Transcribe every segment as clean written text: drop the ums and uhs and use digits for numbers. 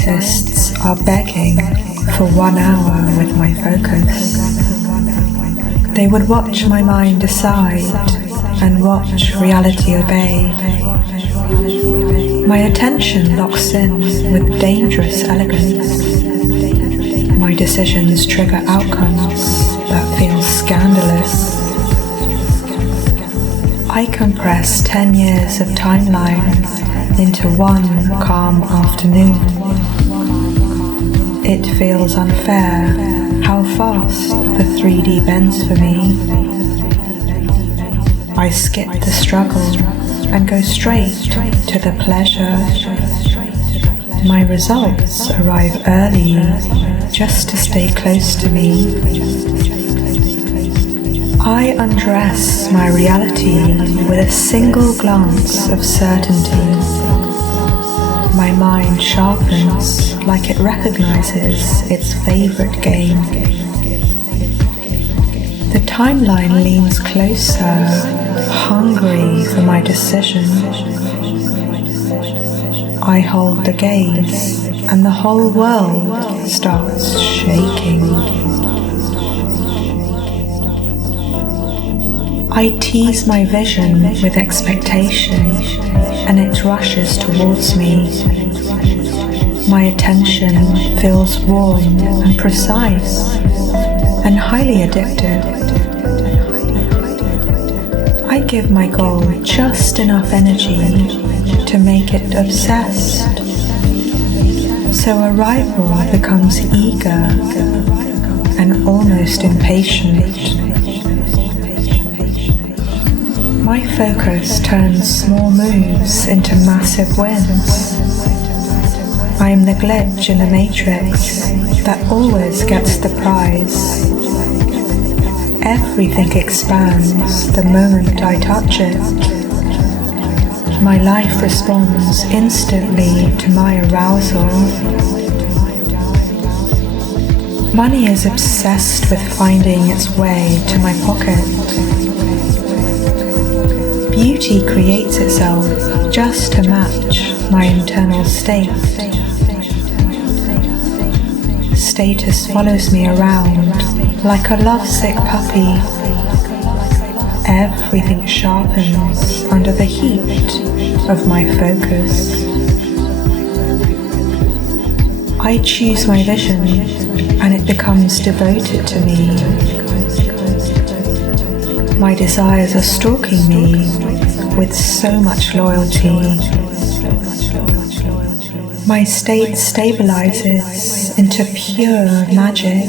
scientists are begging for 1 hour with my focus. They would watch my mind decide and watch reality obey. My attention locks in with dangerous elegance. My decisions trigger outcomes that feel scandalous. I compress 10 years of timeline into one calm afternoon. It feels unfair how fast the 3D bends for me. I skip the struggle and go straight to the pleasure. My results arrive early just to stay close to me. I undress my reality with a single glance of certainty. My mind sharpens like it recognizes its favorite game. The timeline leans closer, hungry for my decision. I hold the gaze, and the whole world starts shaking. I tease my vision with expectation, and it rushes towards me. My attention feels warm and precise, and highly addictive. I give my goal just enough energy to make it obsessed, so a rival becomes eager and almost impatient. My focus turns small moves into massive wins. I am the glitch in the matrix that always gets the prize. Everything expands the moment I touch it. My life responds instantly to my arousal. Money is obsessed with finding its way to my pocket. Beauty creates itself just to match my internal state. Status follows me around like a lovesick puppy. Everything sharpens under the heat of my focus. I choose my vision and it becomes devoted to me. My desires are stalking me with so much loyalty. My state stabilizes into pure magic.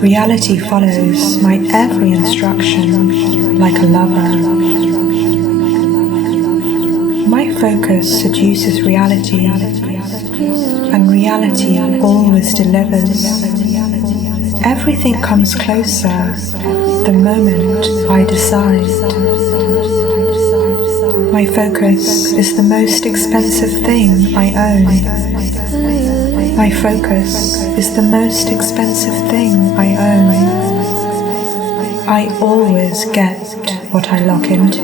Reality follows my every instruction like a lover. My focus seduces reality, and reality always delivers. Everything comes closer the moment I decide. My focus is the most expensive thing I own. My focus is the most expensive thing I own. I always get what I lock into.